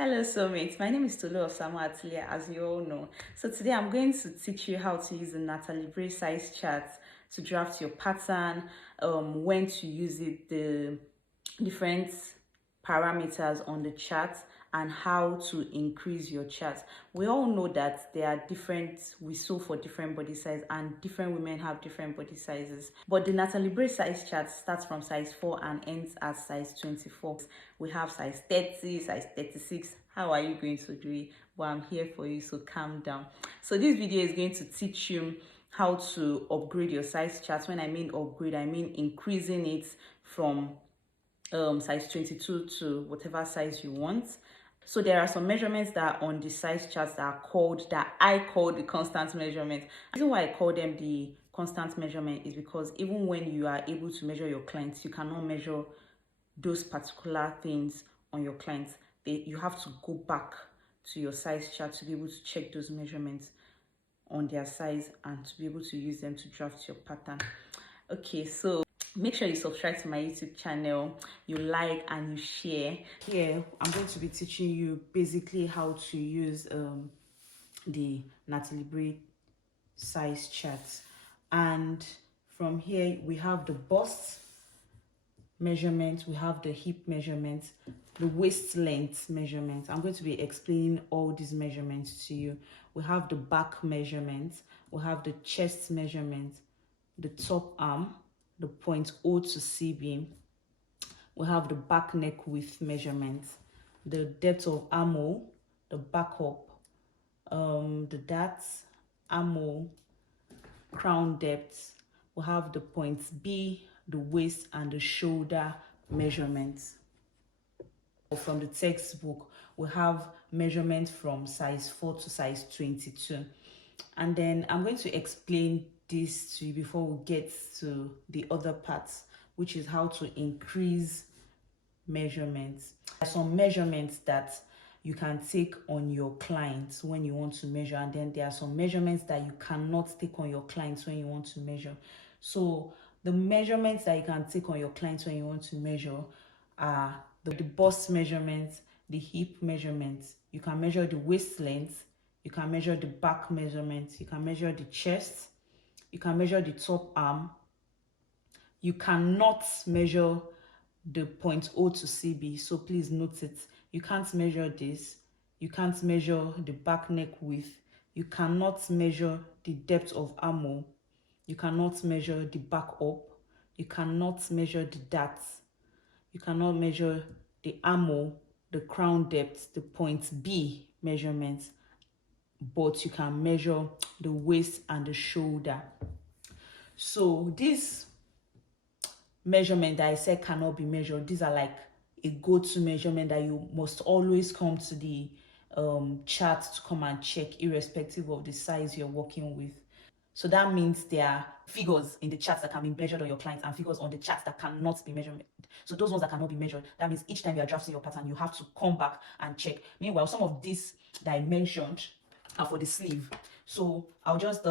Hello, Sewmates. My name is Tolu of Sewmates, as you all know. So today I'm going to teach you how to use the Nathalie Bray size chart to draft your pattern, when to use it, the different parameters on the chart, and how to increase your chart. We all know that there are we sew for different body size, and different women have different body sizes. But the Nathalie Bray size chart starts from size 4 and ends at size 24. We have size 30, size 36. How are you going to do it? Well, I'm here for you, so calm down. So this video is going to teach you how to upgrade your size chart. When I mean upgrade, I mean increasing it from size 22 to whatever size you want. So there are some measurements that are on the size charts that I call the constant measurement. The reason why I call them the constant measurement is because even when you are able to measure your clients, you cannot measure those particular things on your clients. You have to go back to your size chart to be able to check those measurements on their size and to be able to use them to draft your pattern. Okay, so make sure you subscribe to my YouTube channel, you like and you share. Here I'm going to be teaching you basically how to use the Nathalie Bray size chart. And from here we have the bust measurement, we have the hip measurement, the waist length measurement. I'm going to be explaining all these measurements to you. We have the back measurement, we have the chest measurement, the top arm, the point O to CB. We have the back neck width measurement, the depth of armhole, the back up, the darts, armhole, crown depth. We have the points B, the waist and the shoulder measurements. From the textbook, we have measurements from size 4 to size 22. And then I'm going to explain this to you before we get to the other parts, which is how to increase measurements. There are some measurements that you can take on your clients when you want to measure, and then there are some measurements that you cannot take on your clients when you want to measure. So the measurements that you can take on your clients when you want to measure are the bust measurements, the hip measurements. You can measure the waist length, you can measure the back measurements, you can measure the chest, you can measure the top arm. You cannot measure the point O to CB, so please note it. You can't measure this. You can't measure the back neck width. You cannot measure the depth of armhole. You cannot measure the back up. You cannot measure the darts. You cannot measure the armhole, the crown depth, the point B measurements, but you can measure the waist and the shoulder. So this measurement that I said cannot be measured, these are like a go-to measurement that you must always come to the chart to come and check, irrespective of the size you're working with. So that means there are figures in the charts that can be measured on your clients and figures on the charts that cannot be measured. So those ones that cannot be measured, that means each time you are drafting your pattern, you have to come back and check. Meanwhile, some of these that I mentioned are for the sleeve. So I'll just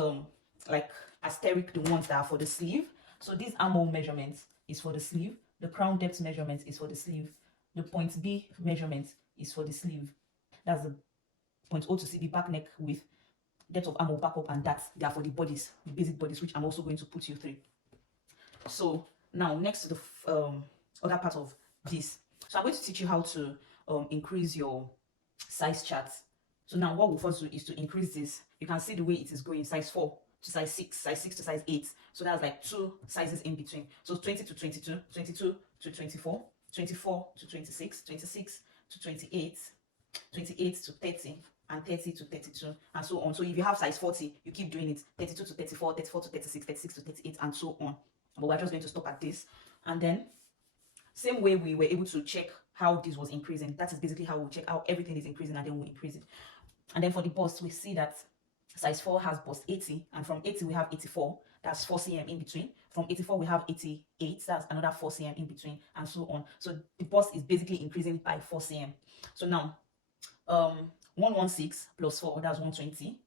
like asterisk the ones that are for the sleeve. So this armhole measurement is for the sleeve. The crown depth measurement is for the sleeve. The point B measurement is for the sleeve. That's the point O to CB, back neck width, depth of armhole, back up, and that they are for the bodies, the basic bodies, which I'm also going to put you through. So now next to the other part of this, so I'm going to teach you how to increase your size charts. So now what we'll first do is to increase this. You can see the way it is going, size 4 to size 6, size 6 to size 8. So that's like 2 sizes in between. So 20 to 22, 22 to 24, 24 to 26, 26 to 28, 28 to 30, and 30 to 32, and so on. So if you have size 40, you keep doing it, 32 to 34, 34 to 36, 36 to 38, and so on. But we're just going to stop at this. And then same way we were able to check how this was increasing, that is basically how we'll check how everything is increasing, and then we'll increase it. And then for the bust, we see that size 4 has bust 80, and from 80 we have 84, that's 4 cm in between. From 84 we have 88, that's another 4 cm in between, and so on. So the bust is basically increasing by 4 cm. So now 116 plus 4, that's 120.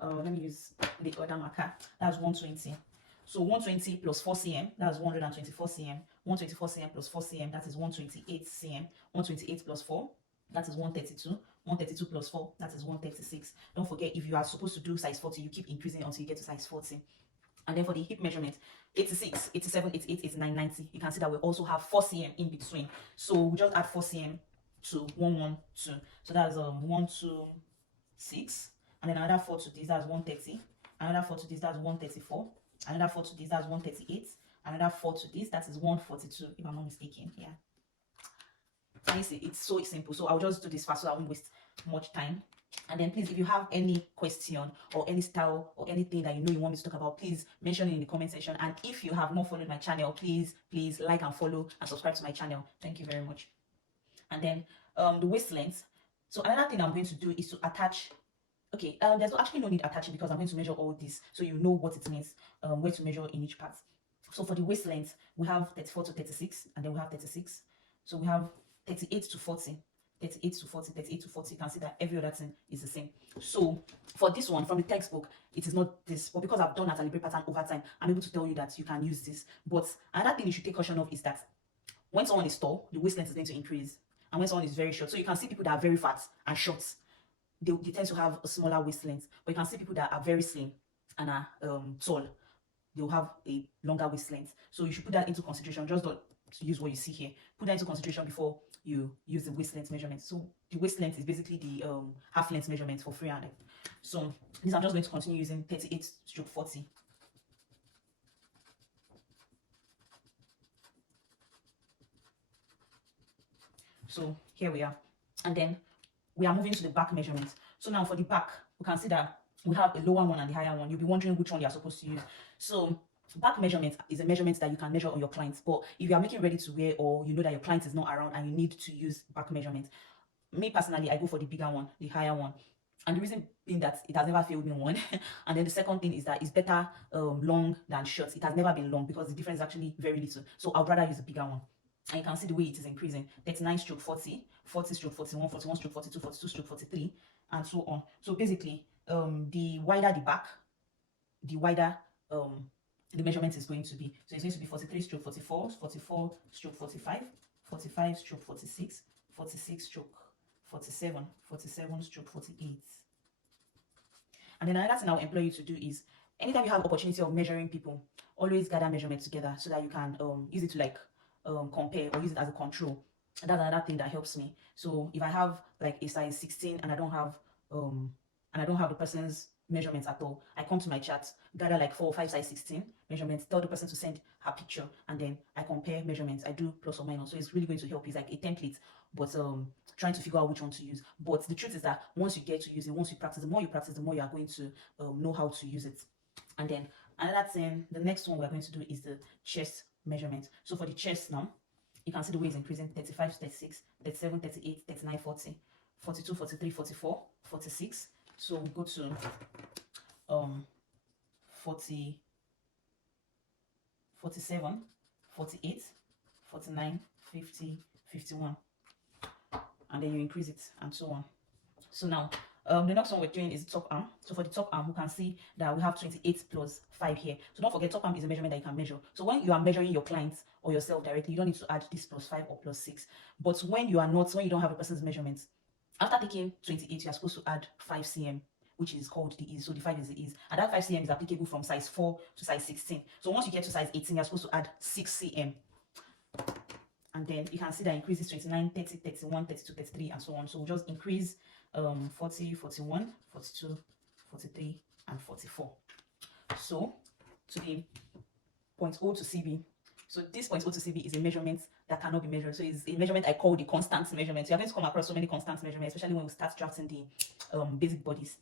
Let me use the other marker, that's 120. So 120 plus 4 cm, that's 124 cm. 124 cm plus 4 cm, that is 128 cm. 128 plus 4, that is 132. 132 plus 4, that is 136. Don't forget, if you are supposed to do size 40, you keep increasing until you get to size 40. And then for the hip measurement, 86, 87, 88, 89, 90, you can see that we also have 4 cm in between. So we just add 4 cm to 112. So that's 126. And then another 4 to this, that's 130. Another 4 to this, that's 134. Another 4 to this, that's 138. Another 4 to this, that is 142, if I'm not mistaken. Yeah. Can you see? It's so simple. So I'll just do this fast so I won't waste much time. And then please, if you have any question or any style or anything that you know you want me to talk about, please mention it in the comment section. And if you have not followed my channel, please like and follow and subscribe to my channel. Thank you very much. And then the waist length. So another thing I'm going to do is to attach. Okay, there's actually no need attaching because I'm going to measure all this so you know what it means, where to measure in each part. So for the waist length, we have 34 to 36, and then we have 36. So we have 38 to 40, 38 to 40, 38 to 40. You can see that every other thing is the same. So for this one, from the textbook, it is not this. But because I've done Nathalie Bray pattern over time, I'm able to tell you that you can use this. But another thing you should take caution of is that when someone is tall, the waist length is going to increase. And when someone is very short, so you can see people that are very fat and short, they tend to have a smaller waist length. But you can see people that are very slim and are tall, they'll have a longer waist length. So you should put that into consideration. Just don't use what you see here. Put that into consideration before you use the waist length measurement. So the waist length is basically the half length measurement for freehand. So this I'm just going to continue using 38/40. So here we are. And then we are moving to the back measurement. So now for the back, we can see that we have a lower one and the higher one. You'll be wondering which one you are supposed to use. So back measurement is a measurement that you can measure on your clients. But if you are making ready to wear or you know that your client is not around and you need to use back measurement, me personally, I go for the bigger one, the higher one. And the reason being that it has never failed me one. And then the second thing is that it's better long than short. It has never been long because the difference is actually very little. So I'd rather use the bigger one. And you can see the way it is increasing. 39/40, 40/41, 41/42, 42/43, and so on. So basically, the wider the back, the wider the measurement is going to be. So it's going to be 43/44, 44/45, 45/46, 46/47, 47/48. And then another thing I'll employ you to do is anytime you have opportunity of measuring people, always gather measurements together so that you can use it to like compare or use it as a control. And that's another thing that helps me. So if I have like a size 16 and I don't have the person's measurements at all, I come to my chart, gather like 4 or 5 size 16 measurements, tell the person to send her picture, and then I compare measurements. I do plus or minus. So it's really going to help. It's like a template, but trying to figure out which one to use. But the truth is that once you get to use it, once you practice, the more you practice, the more you are going to know how to use it. And then another thing, the next one we're going to do is the chest measurement. So for the chest now, you can see the way it's increasing: 35, 36, 37, 38, 39, 40, 42, 43, 44, 46. So we go to 40, 47, 48, 49, 50, 51, and then you increase it and so on. So now the next one we're doing is top arm. So for the top arm, we can see that we have 28 plus 5 here. So don't forget, top arm is a measurement that you can measure. So when you are measuring your clients or yourself directly, you don't need to add this plus 5 or plus 6. But when you don't have a person's measurements, after taking 28, you are supposed to add 5 cm, which is called the ease. So the 5 is the ease. And that 5 cm is applicable from size 4 to size 16. So once you get to size 18, you're supposed to add 6 cm. And then you can see that increases 29, 30, 31, 32, 33, and so on. So we'll just increase 40, 41, 42, 43, and 44. So to the 0.0 to CB. So this 0.0 to CB is a measurement that cannot be measured. So it's a measurement I call the constant measurement. So you're going to come across so many constant measurements, especially when we start drafting the basic bodies.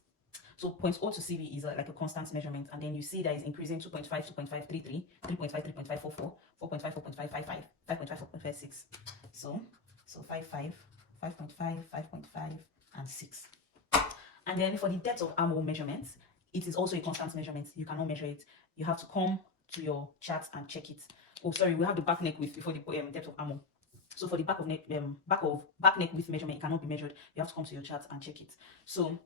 So 0.0 to CB is like a constant measurement, and then you see that it's increasing 2.5, 2.533, 3.5, 3.544, 4.5, 4.555, 5.5, 4.56. So 5.5, 5.5, 5.5, and 6. And then for the depth of armhole measurements, it is also a constant measurement. You cannot measure it. You have to come to your chart and check it. Oh, sorry, we have the back neck width before the depth of armhole. So for the back neck width measurement, it cannot be measured. You have to come to your chart and check it. So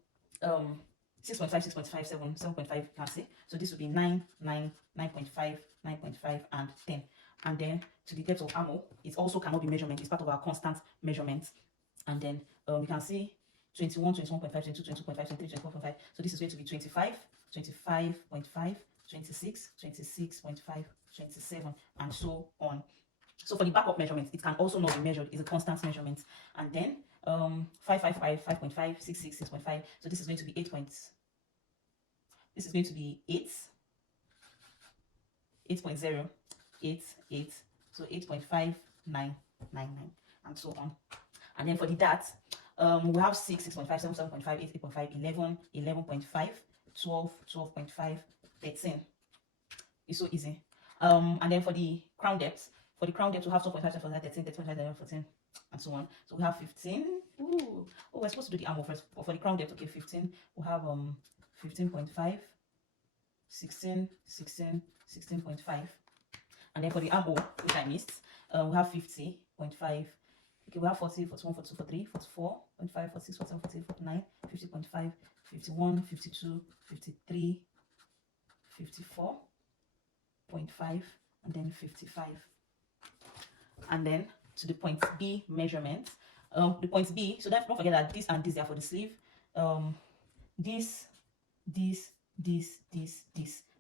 6.5, 6.5, 7, 7.5, you can see. So this would be 9, 9, 9.5, 9.5, and 10. And then to the depth of armhole, it also cannot be measurement. It's part of our constant measurement. And then you can see 21, 21.5, 22, 22.5, 23, 24.5. So this is going to be 25, 25.5, 26, 26.5, 27, and so on. So for the backup measurement, it can also not be measured. It's a constant measurement. And then 5.5, 5.5, 6.6, 6.5. So this is going to be 8 points. This is going to be 8, 8.0, 8, 8. So 8.5999, and so on. And then for the DAT, we have 6, 6.5, 7, 7.5, 8, 8.5, 11, 11.5, 12, 12.5, 13. It's so easy. And then for the crown depth, we have 12.5, 13, 13.5, 14, and so on. So we have 15. Ooh. Oh, we're supposed to do the armor first. But for the crown depth, okay, 15. We have 15.5, 16, 16, 16.5. And then for the armor, which I missed, we have 50.5. Okay, we have 40, 41, 42, 43, 44.5, 46, 47, 48, 49, 50.5, 51, 52, 53, 54.5, and then 55. And then to the point B measurement. The point B, so don't forget that this and this are for the sleeve. This,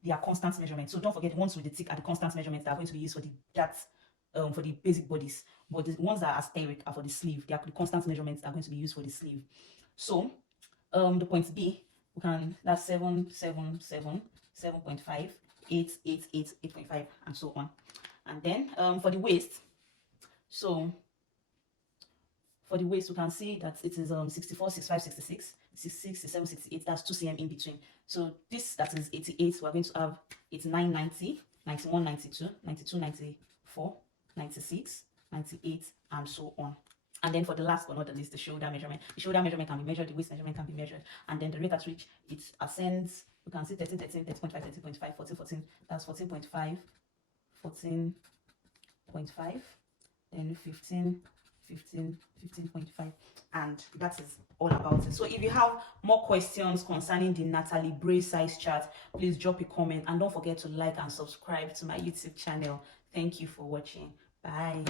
they are constant measurements. So don't forget the ones with the tick are the constant measurements that are going to be used for the for the basic bodies. But the ones that are asterisk are for the sleeve. They are the constant measurements that are going to be used for the sleeve. So the point B, we can, that's 7, 7, 7, 7.5, 8, 8, 8, 8.5, and so on. And then for the waist, so for the waist, we can see that it is 64, 65, 66, 66, 67, 68. That's 2 cm in between. So this, that is 88. We're going to have 89, 90, 91, 92, 92, 94, 96, 98, and so on. And then for the last but not the least, the shoulder measurement. The shoulder measurement can be measured, the waist measurement can be measured. And then the rate at which it ascends, we can see 13, 13, 13.5, 13.5, 14, 14. That's 14.5, 14.5, then 15, 15, 15.5, and that is all about it. So if you have more questions concerning the Nathalie Bray size chart, please drop a comment, and don't forget to like and subscribe to my YouTube channel. Thank you for watching. Bye.